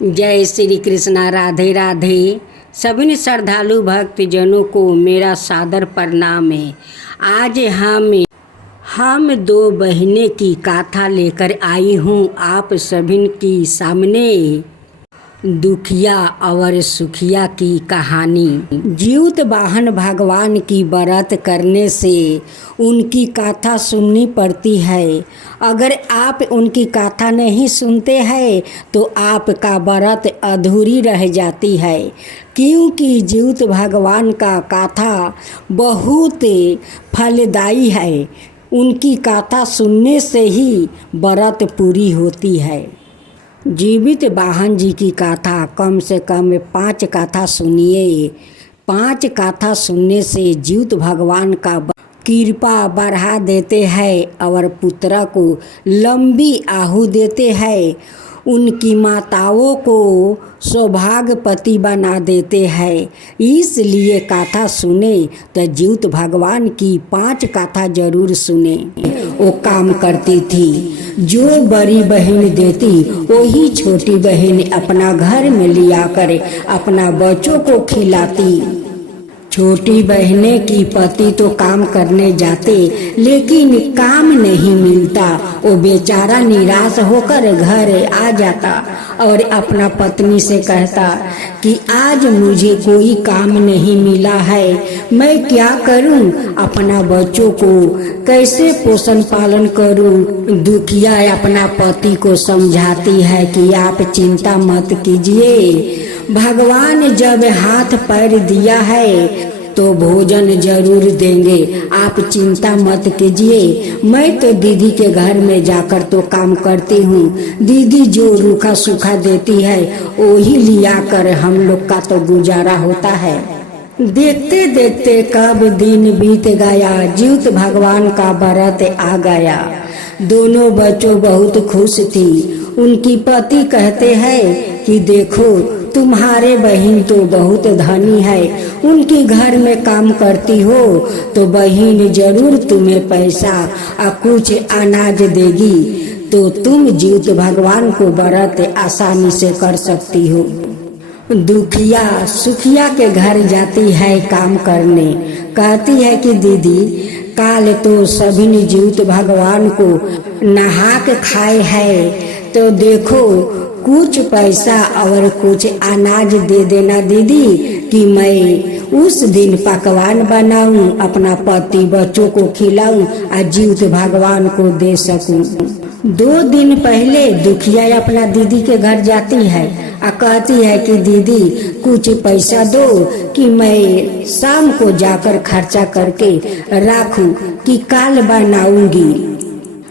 जय श्री कृष्णा। राधे राधे। सभी श्रद्धालु भक्त जनों को मेरा सादर प्रणाम है। आज हम दो बहनें की गाथा लेकर आई हूँ आप सभी की सामने। दुखिया और सुखिया की कहानी। जीवित वाहन भगवान की व्रत करने से उनकी गाथा सुननी पड़ती है। अगर आप उनकी गाथा नहीं सुनते हैं तो आपका व्रत अधूरी रह जाती है, क्योंकि जीवित भगवान का गाथा बहुत फलदायी है। उनकी गाथा सुनने से ही व्रत पूरी होती है। जीवित वाहन जी की गाथा कम से कम 5 गाथा सुनिए। 5 गाथा सुनने से जीवित भगवान का कृपा बढ़ा देते हैं और पुत्र को लंबी आयु देते हैं। उनकी माताओं को सौभाग्यवती बना देते हैं। इसलिए गाथा सुने तो जीवित भगवान की 5 गाथा जरूर सुने। वो काम करती थी, जो बड़ी बहन देती वही छोटी बहन अपना घर में लिया कर अपना बच्चों को खिलाती। छोटी बहने की पति तो काम करने जाते लेकिन काम नहीं मिलता। वो बेचारा निराश होकर घर आ जाता और अपना पत्नी से कहता कि आज मुझे कोई काम नहीं मिला है, मैं क्या करूं, अपना बच्चों को कैसे पोषण पालन करूं। दुखिया अपना पति को समझाती है कि आप चिंता मत कीजिए, भगवान जब हाथ पैर दिया है तो भोजन जरूर देंगे, आप चिंता मत कीजिए। मैं तो दीदी के घर में जाकर तो काम करती हूँ, दीदी जो रूखा सूखा देती है वही लिया कर हम लोग का तो गुजारा होता है। देखते देखते कब दिन बीत गया, जीवित भगवान का व्रत आ गया। दोनों बच्चों बहुत खुश थी। उनकी पति कहते हैं कि देखो तुम्हारे बहन तो बहुत धनी है, उनके घर में काम करती हो तो बहन जरूर तुम्हें पैसा और कुछ अनाज देगी, तो तुम जीवित भगवान को व्रत आसानी से कर सकती हो। दुखिया सुखिया के घर जाती है काम करने, कहती है कि दीदी काल तो सभी ने जीवित भगवान को नहा के खाए है, तो देखो कुछ पैसा और कुछ अनाज दे देना दीदी कि मैं उस दिन पकवान बनाऊं, अपना पति बच्चों को खिलाऊं और जीवित भगवान को दे सकूं। 2 दिन पहले दुखिया अपना दीदी के घर जाती है और कहती है कि दीदी कुछ पैसा दो कि मैं शाम को जाकर खर्चा करके रखूं कि काल बनाऊंगी।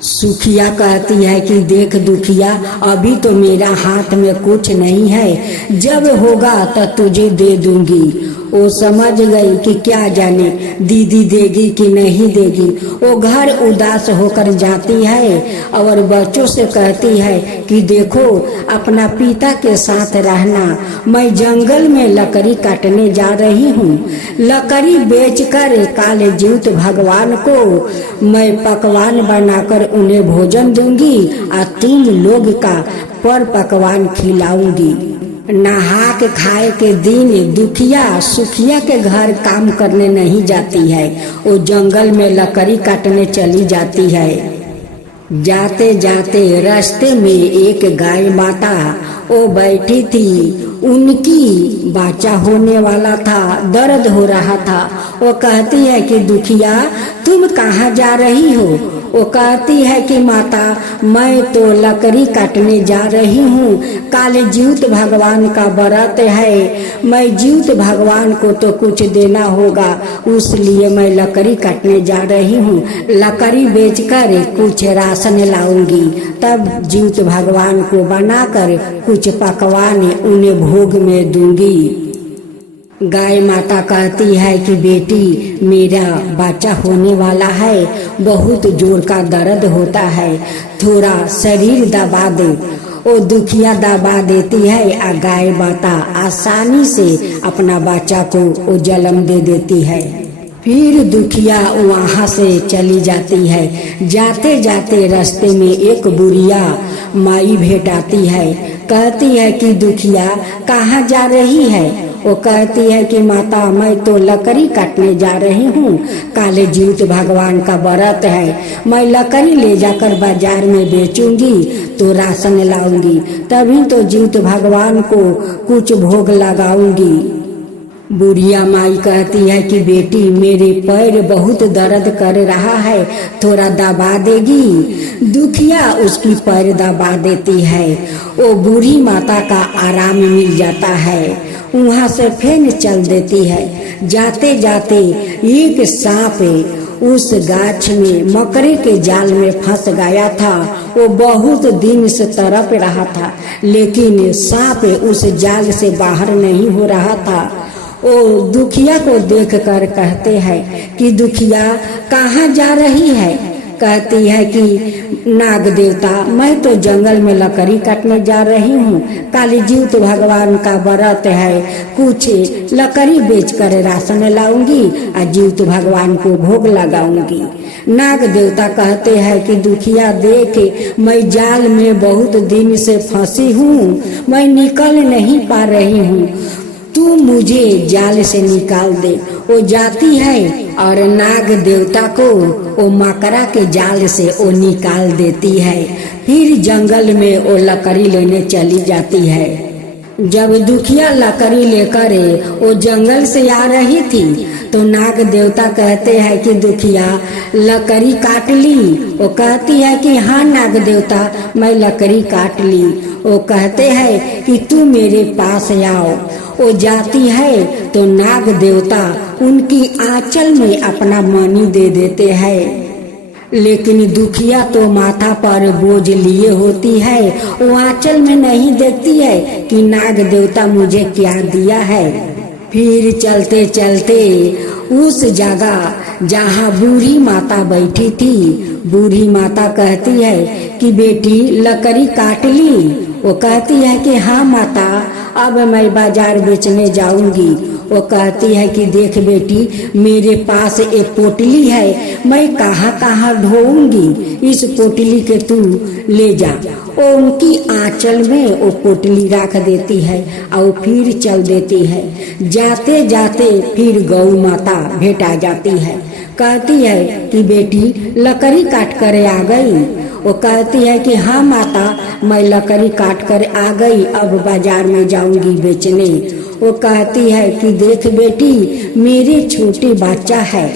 सुखिया कहती है कि देख दुखिया, अभी तो मेरा हाथ में कुछ नहीं है, जब होगा तो तुझे दे दूंगी। वो समझ गई कि क्या जाने दीदी देगी कि नहीं देगी। वो घर उदास होकर जाती है और बच्चों से कहती है कि देखो अपना पिता के साथ रहना, मैं जंगल में लकड़ी काटने जा रही हूँ, लकड़ी बेचकर काल जीवित भगवान को मैं पकवान बनाकर उन्हें भोजन दूंगी और तुम लोग का पर पकवान खिलाऊंगी। नहा के खाए के दिन दुखिया सुखिया के घर काम करने नहीं जाती है, वो जंगल में लकड़ी काटने चली जाती है। जाते जाते रास्ते में एक गाय माता वो बैठी थी, उनकी बच्चा होने वाला था, दर्द हो रहा था। वो कहती है कि दुखिया तुम कहाँ जा रही हो। वो कहती है कि माता मैं तो लकड़ी काटने जा रही हूँ, काले जीवित भगवान का व्रत है, मैं जीवित भगवान को तो कुछ देना होगा, उसलिए मैं लकड़ी काटने जा रही हूँ, लकड़ी बेचकर कुछ राशन लाऊंगी, तब जीवित भगवान को बनाकर कुछ पकवान उन्हें भोग में दूंगी। गाय माता कहती है कि बेटी मेरा बच्चा होने वाला है, बहुत जोर का दर्द होता है, थोड़ा शरीर दबा दे। वो दुखिया दबा देती है और गाय माता आसानी से अपना बच्चा को वो जन्म दे देती है। फिर दुखिया वहाँ से चली जाती है। जाते जाते रास्ते में एक बुढ़िया माई भेंट आती है। कहती है कि दुखिया कहाँ जा रही है। वो कहती है कि माता मैं तो लकड़ी काटने जा रही हूँ, काले जीवित भगवान का व्रत है, मैं लकड़ी ले जाकर बाजार में बेचूंगी तो राशन लाऊंगी, तभी तो जीवित भगवान को कुछ भोग लगाऊंगी। बुढ़िया माई कहती है कि बेटी मेरे पैर बहुत दर्द कर रहा है, थोड़ा दबा देगी। दुखिया उसकी पैर दबा देती है। वो बूढ़ी माता का आराम मिल जाता है, वहाँ से फिर चल देती है। जाते जाते एक सांप उस गाछ में मकड़े के जाल में फंस गया था। वो बहुत दिन से तड़प रहा था, लेकिन सांप उस जाल से बाहर नहीं हो रहा था। वो दुखिया को देखकर कहते हैं कि दुखिया कहाँ जा रही है। कहती है कि नाग देवता मैं तो जंगल में लकड़ी काटने जा रही हूँ, काली जीवित भगवान का व्रत है, कुछ लकड़ी बेचकर राशन लाऊंगी और जीवित भगवान को भोग लगाऊंगी। नाग देवता कहते हैं कि दुखिया देख मैं जाल में बहुत दिन से फंसी हूँ, मैं निकल नहीं पा रही हूँ, तू मुझे जाल से निकाल दे। वो जाती है और नाग देवता को वो मकड़ा के जाल से वो निकाल देती है। फिर जंगल में वो लकड़ी लेने चली जाती है। जब दुखिया लकड़ी लेकर वो जंगल से आ रही थी तो नाग देवता कहते हैं कि दुखिया लकड़ी काट ली। वो कहती है कि हाँ नाग देवता मैं लकड़ी काट ली। वो कहते हैं कि तू मेरे पास आओ। वो जाती है तो नाग देवता उनकी आंचल में अपना मणि दे देते हैं, लेकिन दुखिया तो माथा पर बोझ लिए होती है, वो आंचल में नहीं देखती है कि नाग देवता मुझे क्या दिया है। फिर चलते चलते उस जगह जहाँ बूढ़ी माता बैठी थी, बूढ़ी माता कहती है कि बेटी लकड़ी काट ली। वो कहती है कि हाँ माता अब मैं बाजार बेचने जाऊंगी। वो कहती है कि देख बेटी मेरे पास एक पोटली है, मैं कहाँ कहाँ ढोऊंगी, इस पोटली के तू ले जा। वो उनकी आंचल में वो पोटली रख देती है और फिर चल देती है। जाते जाते फिर गौ माता भेंट आ जाती है, कहती है कि बेटी लकड़ी काट कर आ गई। वो कहती है कि हाँ माता मैं लकड़ी काट कर आ गई, अब बाजार में जाऊंगी बेचने। वो कहती है कि देख बेटी मेरे छोटे बच्चा है,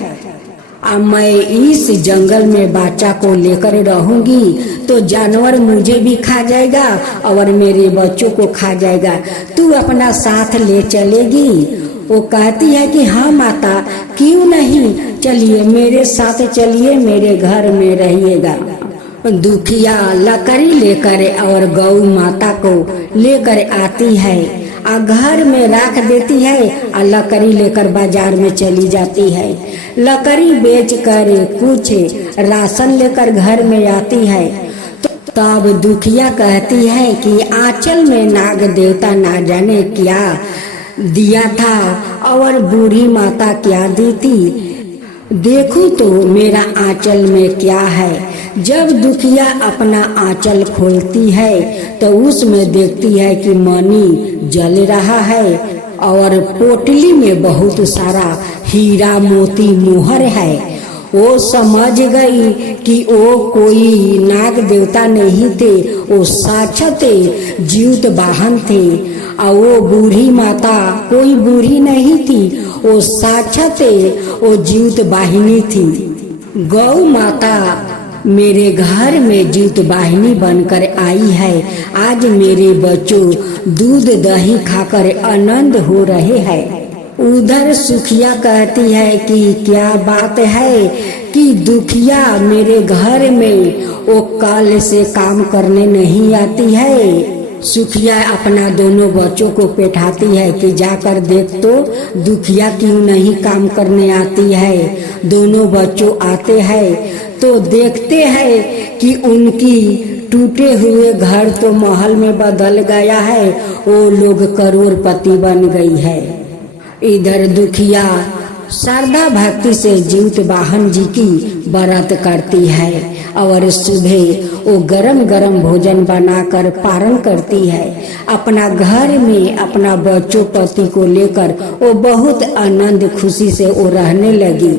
अब मैं इस जंगल में बच्चा को लेकर रहूंगी तो जानवर मुझे भी खा जाएगा और मेरे बच्चों को खा जाएगा, तू अपना साथ ले चलेगी। वो कहती है कि हाँ माता क्यों नहीं, चलिए मेरे साथ चलिए, मेरे घर में रहिएगा। दुखिया लकड़ी लेकर और गौ माता को लेकर आती है और घर में रख देती है और लकड़ी लेकर बाजार में चली जाती है। लकड़ी बेचकर कुछ राशन लेकर घर में आती है। तब दुखिया कहती है कि आंचल में नाग देवता ना जाने क्या दिया था और बूढ़ी माता क्या दी थी, देखो तो मेरा आंचल में क्या है। जब दुखिया अपना आंचल खोलती है तो उसमें देखती है कि मणि जल रहा है और पोटली में बहुत सारा हीरा मोती मोहर है। वो समझ गई कि वो कोई नाग देवता नहीं थे, वो साक्षात जीवित वाहन थे। और वो बूढ़ी माता कोई बूढ़ी नहीं थी, वो साक्षात वो जीवित वाहिनी थी। गौ माता मेरे घर में जीवित वाहिनी बनकर आई है। आज मेरे बच्चों दूध दही खाकर आनंद हो रहे हैं। उधर सुखिया कहती है कि क्या बात है कि दुखिया मेरे घर में वो कल से काम करने नहीं आती है। सुखिया अपना दोनों बच्चों को बैठाती है कि जाकर देख तो दुखिया क्यों नहीं काम करने आती है। दोनों बच्चों आते हैं तो देखते हैं कि उनकी टूटे हुए घर तो महल में बदल गया है, वो लोग करोड़पति बन गई है। इधर दुखिया श्रद्धा भक्ति से जीवित वाहन जी की व्रत करती है और सुबह वो गरम गरम भोजन बनाकर पारण करती है। अपना घर में अपना बच्चों पति को लेकर वो बहुत आनंद खुशी से वो रहने लगी।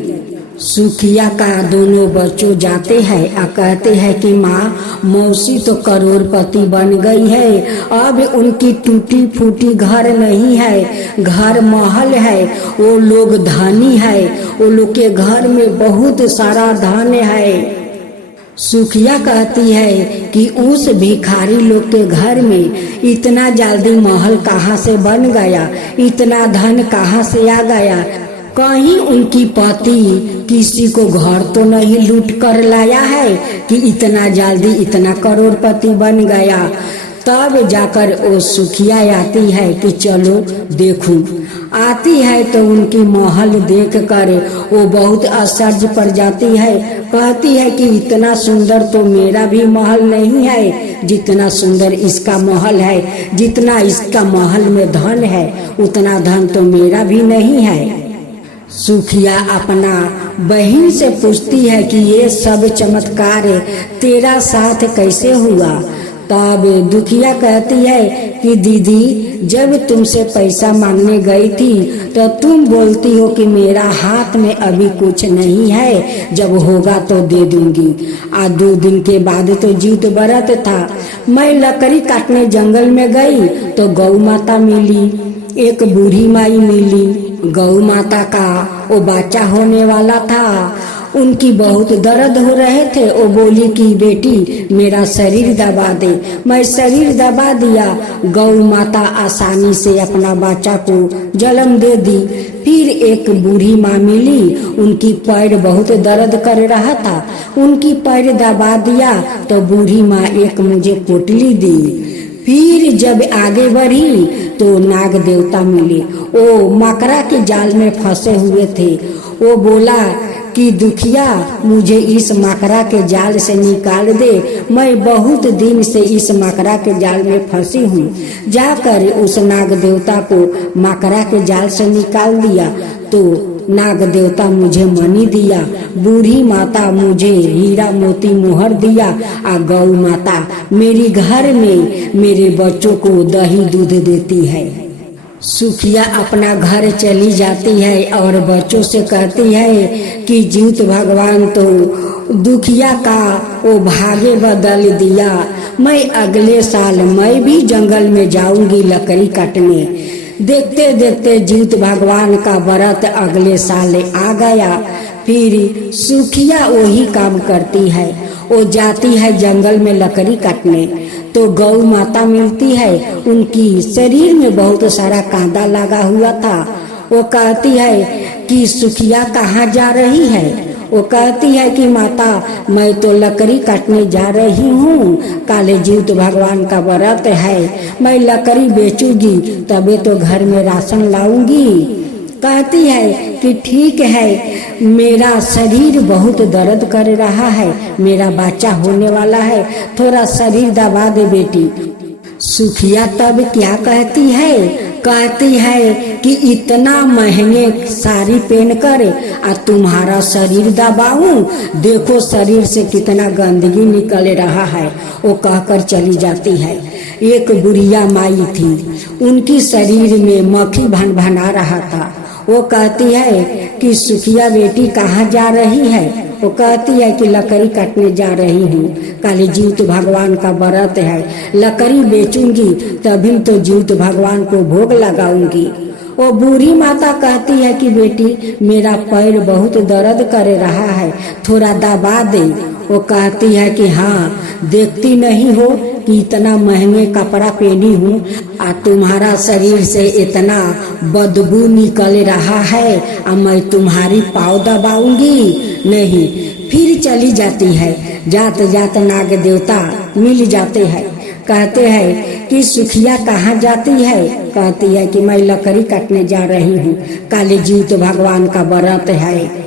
सुखिया का दोनों बच्चों जाते हैं और कहते हैं कि माँ, मौसी तो करोड़पति बन गई है, अब उनकी टूटी फूटी घर नहीं है, घर महल है, वो लोग धनी है, वो लोग के घर में बहुत सारा धन है। सुखिया कहती है कि उस भिखारी लोग के घर में इतना जल्दी महल कहाँ से बन गया, इतना धन कहाँ से आ गया, कहीं उनकी पति किसी को घर तो नहीं लूट कर लाया है कि इतना जल्दी इतना करोड़पति बन गया। तब जाकर वो सुखिया आती है कि चलो देखूं। आती है तो उनकी महल देख कर वो बहुत आश्चर्य पड़ जाती है। कहती है कि इतना सुंदर तो मेरा भी महल नहीं है जितना सुंदर इसका महल है, जितना इसका महल में धन है उतना धन तो मेरा भी नहीं है। सुखिया अपना बहन से पूछती है कि ये सब चमत्कार तेरा साथ कैसे हुआ। तब दुखिया कहती है कि दीदी, जब तुमसे पैसा मांगने गई थी तो तुम बोलती हो कि मेरा हाथ में अभी कुछ नहीं है, जब होगा तो दे दूंगी। 2 दिन के बाद तो जीत व्रत था। मैं लकड़ी काटने जंगल में गई तो गौ माता मिली, एक बूढ़ी माई मिली। गौ माता का वो बच्चा होने वाला था, उनकी बहुत दर्द हो रहे थे। वो बोली कि बेटी मेरा शरीर दबा दे। मैं शरीर दबा दिया। गौ माता आसानी से अपना बच्चा को जन्म दे दी। फिर एक बूढ़ी माँ मिली, उनकी पैर बहुत दर्द कर रहा था, उनकी पैर दबा दिया तो बूढ़ी माँ एक मुझे पोटली दी। फिर जब आगे बढ़ी तो नाग देवता मिले, वो मकरा के जाल में फंसे हुए थे। वो बोला कि दुखिया, मुझे इस मकरा के जाल से निकाल दे, मैं बहुत दिन से इस मकरा के जाल में फंसी हूँ। जाकर उस नाग देवता को मकरा के जाल से निकाल दिया तो नाग देवता मुझे मणि दिया, बूढ़ी माता मुझे हीरा मोती मोहर दिया और गौ माता मेरी घर में मेरे बच्चों को दही दूध देती है। सुखिया अपना घर चली जाती है और बच्चों से कहती है कि जीवित भगवान तो दुखिया का वो भाग्य बदल दिया। मैं अगले साल मैं भी जंगल में जाऊंगी लकड़ी काटने। देखते देखते जीवित भगवान का व्रत अगले साल आ गया। फिर सुखिया वही काम करती है, वो जाती है जंगल में लकड़ी काटने तो गौ माता मिलती है, उनकी शरीर में बहुत सारा कांदा लगा हुआ था। वो कहती है कि सुखिया कहाँ जा रही है। वो कहती है कि माता, मैं तो लकड़ी काटने जा रही हूँ, काले जीवित भगवान का व्रत है, मैं लकड़ी बेचूंगी तबे तो घर में राशन लाऊंगी। कहती है कि ठीक है, मेरा शरीर बहुत दर्द कर रहा है, मेरा बच्चा होने वाला है, थोड़ा शरीर दबा दे बेटी। सुखिया तब क्या कहती है, कहती है कि इतना महंगे साड़ी पहन कर तुम्हारा शरीर दबाऊं, देखो शरीर से कितना गंदगी निकल रहा है। वो कहकर चली जाती है। एक बुढ़िया माई थी, उनकी शरीर में मक्खी भन भना रहा था। वो कहती है कि सुखिया बेटी कहाँ जा रही है। वो कहती है कि लकड़ी काटने जा रही हूँ, काली जीवित भगवान का व्रत है, लकड़ी बेचूंगी तभी तो जीवित भगवान को भोग लगाऊंगी। वो बूढ़ी माता कहती है कि बेटी मेरा पैर बहुत दर्द कर रहा है, थोड़ा दबा दे। वो कहती है कि हाँ, देखती नहीं हो कि इतना महंगे कपड़ा पहनी हूँ और तुम्हारा शरीर से इतना बदबू निकल रहा है और मैं तुम्हारी पाँव दबाऊंगी नहीं। फिर चली जाती है। जात जात नाग देवता मिल जाते हैं। कहते हैं कि सुखिया कहाँ जाती है। कहती है कि मैं लकड़ी काटने जा रही हूँ, काली जीवित भगवान का व्रत है,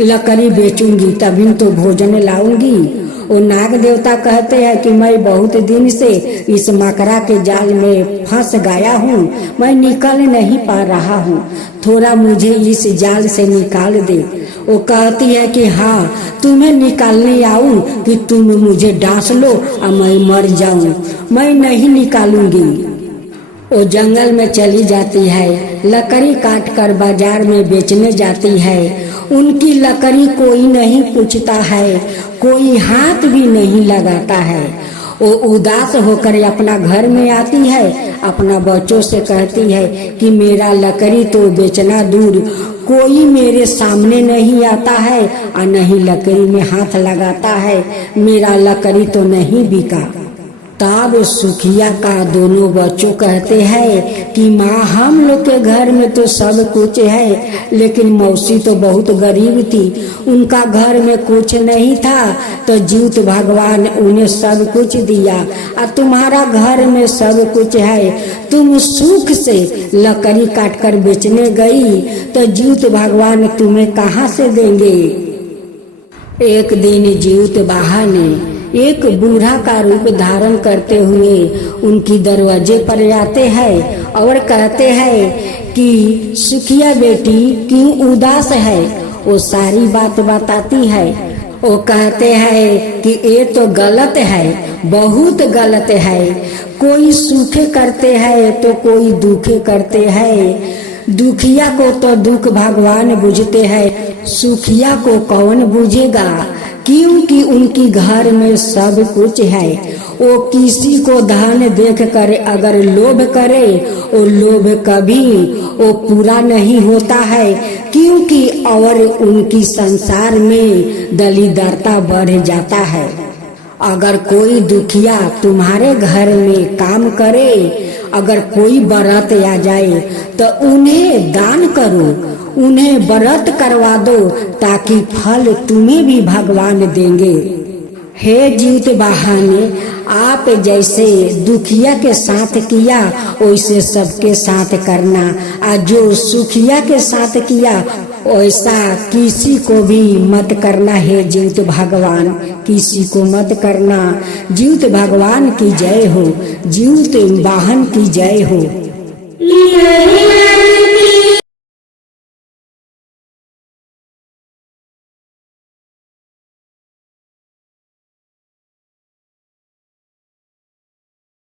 लकड़ी बेचूंगी तभी तो भोजन लाऊंगी। वो नाग देवता कहते हैं कि मैं बहुत दिन से इस मकरा के जाल में फंस गया हूँ, मैं निकल नहीं पा रहा हूँ, थोड़ा मुझे इस जाल से निकाल दे। वो कहती है कि हाँ, तुम्हें निकालने आऊं कि तुम मुझे डांस लो और मैं मर जाऊं, मैं नहीं निकालूंगी। वो जंगल में चली जाती है, लकड़ी काट कर बाजार में बेचने जाती है। उनकी लकड़ी कोई नहीं पूछता है, कोई हाथ भी नहीं लगाता है। वो उदास होकर अपना घर में आती है, अपना बच्चों से कहती है कि मेरा लकड़ी तो बेचना दूर, कोई मेरे सामने नहीं आता है और नहीं लकड़ी में हाथ लगाता है, मेरा लकड़ी तो नहीं बिका। तब सुखिया का दोनों बच्चों कहते हैं कि माँ, हम लोग के घर में तो सब कुछ है, लेकिन मौसी तो बहुत गरीब थी, उनका घर में कुछ नहीं था, तो जीवित भगवान उन्हें सब कुछ दिया और तुम्हारा घर में सब कुछ है। तुम सुख से लकड़ी काट कर बेचने गई तो जीवित भगवान तुम्हें कहाँ से देंगे। एक दिन जीवित बाहा ने एक बूढ़ा का रूप धारण करते हुए उनकी दरवाजे पर आते हैं और कहते हैं कि सुखिया बेटी क्यों उदास है। वो सारी बात बताती है। वो कहते हैं कि ये तो गलत है, बहुत गलत है, कोई सुखे करते हैं तो कोई दुखे करते हैं। दुखिया को तो दुख भगवान बुझते हैं, सुखिया को कौन बुझेगा, क्योंकि उनकी घर में सब कुछ है। वो किसी को धन देख कर अगर लोभ करे, वो लोभ कभी वो पूरा नहीं होता है, क्योंकि और उनकी संसार में दलिद्रता बढ़ जाता है। अगर कोई दुखिया तुम्हारे घर में काम करे, अगर कोई व्रत आ जाए तो उन्हें दान करो, उन्हें व्रत करवा दो, ताकि फल तुम्हें भी भगवान देंगे। हे जीवित बाहा ने आप जैसे दुखिया के साथ किया वैसे सबके साथ करना, और जो सुखिया के साथ किया वैसा किसी को भी मत करना। हे जीवित भगवान, किसी को मत करना। जीवित भगवान की जय हो, जीवित वाहन की जय हो।